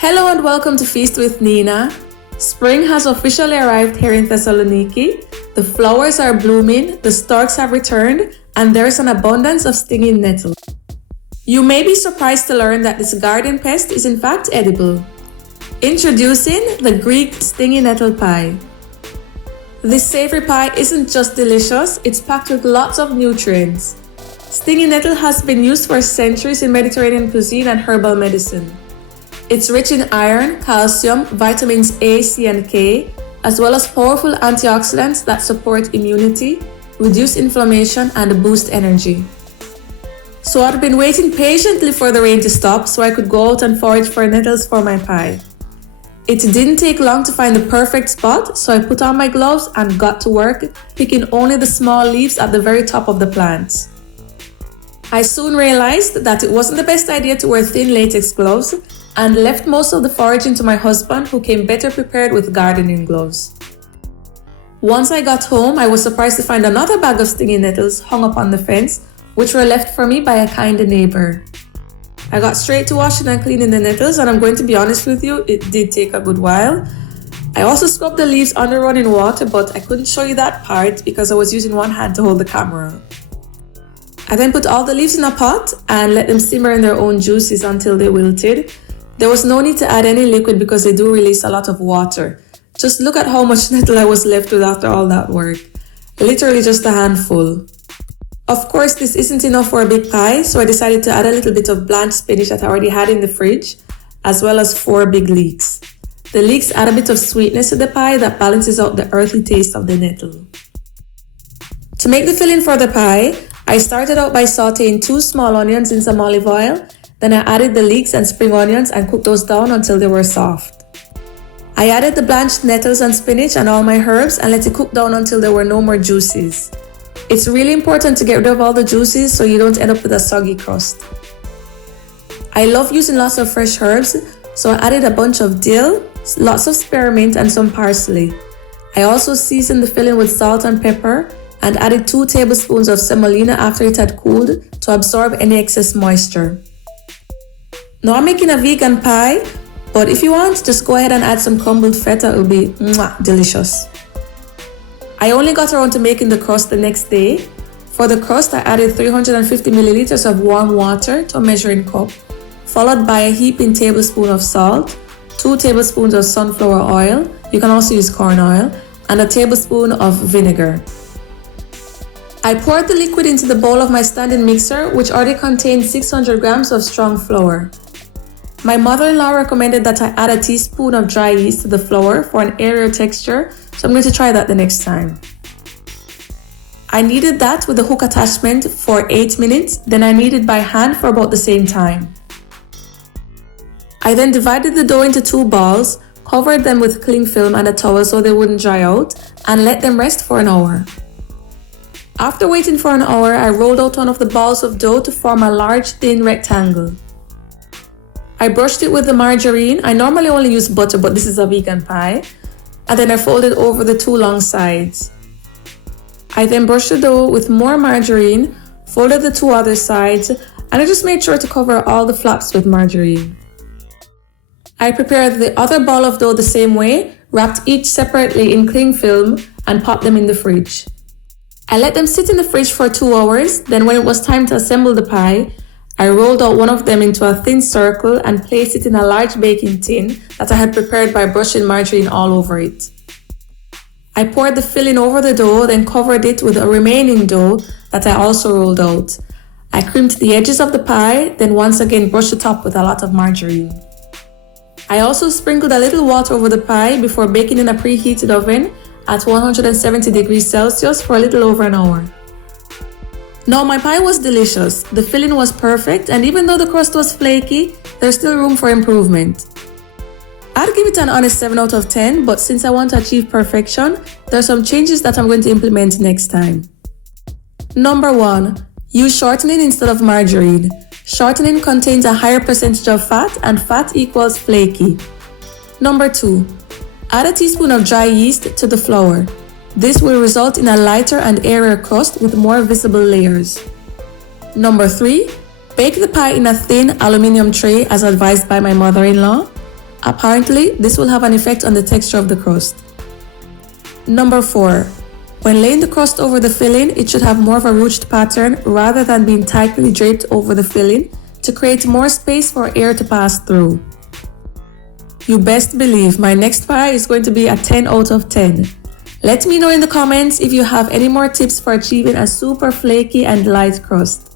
Hello and welcome to Feast with Nina. Spring has officially arrived here in Thessaloniki. The flowers are blooming, the storks have returned, and there's an abundance of stinging nettles. You may be surprised to learn that this garden pest is in fact edible. Introducing the Greek stinging nettle pie. This savory pie isn't just delicious, it's packed with lots of nutrients. Stinging nettle has been used for centuries in Mediterranean cuisine and herbal medicine. It's rich in iron, calcium, vitamins A, C, and K, as well as powerful antioxidants that support immunity, reduce inflammation, and boost energy. So I've been waiting patiently for the rain to stop so I could go out and forage for nettles for my pie. It didn't take long to find the perfect spot, so I put on my gloves and got to work, picking only the small leaves at the very top of the plants. I soon realized that it wasn't the best idea to wear thin latex gloves, and left most of the foraging to my husband, who came better prepared with gardening gloves. Once I got home, I was surprised to find another bag of stinging nettles hung up on the fence, which were left for me by a kind neighbor. I got straight to washing and cleaning the nettles, and I'm going to be honest with you, it did take a good while. I also scrubbed the leaves under running water, but I couldn't show you that part because I was using one hand to hold the camera. I then put all the leaves in a pot and let them simmer in their own juices until they wilted. There was no need to add any liquid because they do release a lot of water. Just look at how much nettle I was left with after all that work. Literally just a handful. Of course, this isn't enough for a big pie, so I decided to add a little bit of blanched spinach that I already had in the fridge, as well as 4 big leeks. The leeks add a bit of sweetness to the pie that balances out the earthy taste of the nettle. To make the filling for the pie, I started out by sauteing 2 small onions in some olive oil. Then I added the leeks and spring onions and cooked those down until they were soft. I added the blanched nettles and spinach and all my herbs and let it cook down until there were no more juices. It's really important to get rid of all the juices so you don't end up with a soggy crust. I love using lots of fresh herbs, so I added a bunch of dill, lots of spearmint, and some parsley. I also seasoned the filling with salt and pepper and added 2 tablespoons of semolina after it had cooled to absorb any excess moisture. Now I'm making a vegan pie, but if you want, just go ahead and add some crumbled feta, it will be delicious. I only got around to making the crust the next day. For the crust, I added 350 milliliters of warm water to a measuring cup, followed by a heaping tablespoon of salt, 2 tablespoons of sunflower oil, you can also use corn oil, and a tablespoon of vinegar. I poured the liquid into the bowl of my standing mixer, which already contained 600 grams of strong flour. My mother-in-law recommended that I add a teaspoon of dry yeast to the flour for an airier texture, so I'm going to try that the next time. I kneaded that with the hook attachment for 8 minutes, then I kneaded by hand for about the same time. I then divided the dough into 2 balls, covered them with cling film and a towel so they wouldn't dry out, and let them rest for an hour. After waiting for an hour, I rolled out one of the balls of dough to form a large thin rectangle. I brushed it with the margarine. I normally only use butter, but this is a vegan pie. And then I folded over the 2 long sides. I then brushed the dough with more margarine, folded the 2 other sides, and I just made sure to cover all the flaps with margarine. I prepared the other ball of dough the same way, wrapped each separately in cling film, and popped them in the fridge. I let them sit in the fridge for 2 hours, then when it was time to assemble the pie, I rolled out one of them into a thin circle and placed it in a large baking tin that I had prepared by brushing margarine all over it. I poured the filling over the dough, then covered it with a remaining dough that I also rolled out. I crimped the edges of the pie, then once again brushed the top with a lot of margarine. I also sprinkled a little water over the pie before baking in a preheated oven at 170 degrees Celsius for a little over an hour. Now my pie was delicious, the filling was perfect, and even though the crust was flaky, there's still room for improvement. I'd give it an honest 7 out of 10, but since I want to achieve perfection, there are some changes that I'm going to implement next time. Number 1. Use shortening instead of margarine. Shortening contains a higher percentage of fat, and fat equals flaky. Number 2. Add a teaspoon of dry yeast to the flour. This will result in a lighter and airier crust with more visible layers. Number 3. Bake the pie in a thin aluminum tray as advised by my mother-in-law. Apparently, this will have an effect on the texture of the crust. Number 4. When laying the crust over the filling, it should have more of a ruched pattern rather than being tightly draped over the filling to create more space for air to pass through. You best believe my next pie is going to be a 10 out of 10. Let me know in the comments if you have any more tips for achieving a super flaky and light crust.